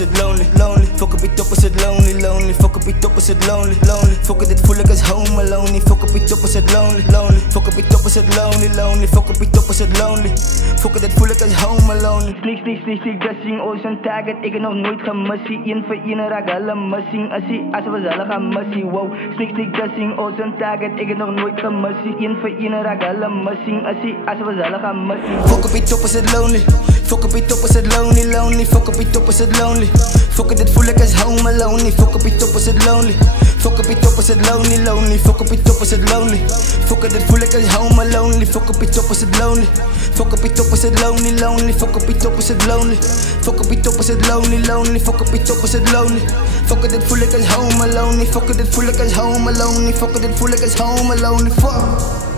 het lonely, lonely. Fok op je top is het lonely, lonely. Fok op je top is het lonely, lonely. Fokken dit voel ik als home alone. Fok op je top is het lonely, lonely. Fok op je top is het lonely, lonely. Fok op je top is het lonely. Fokken dit voel ik als home alone. Sneak, dusting, ocean target. Ik heb nog nooit gemissie. Eén voor één raak alle missing. Als we zullen gaan missie, wow. Sneak, dusting, ocean target. Ik heb nog nooit gemissie. Eén voor één raak alle missing. Als we zullen gaan missie. Fok op je top is het lonely. Fok op je top is het lonely, lonely. Fok op je top is het lonely. Fokken dit voel ik als home alone. Fok op je top is het lonely. Fok op je top is het lonely, lonely. Fok op je top is het lonely. Fokken dit voel ik als home alone. Fok op je top is het lonely. Fok op je top is het lonely, lonely. Fok op je top is het lonely. Fok op je top is het lonely, lonely. Fok op je top is het lonely. Fokken dit voel ik als home alone. Fokken dit voel ik als home alone. Fokken dit voel ik als home alone. Fuck.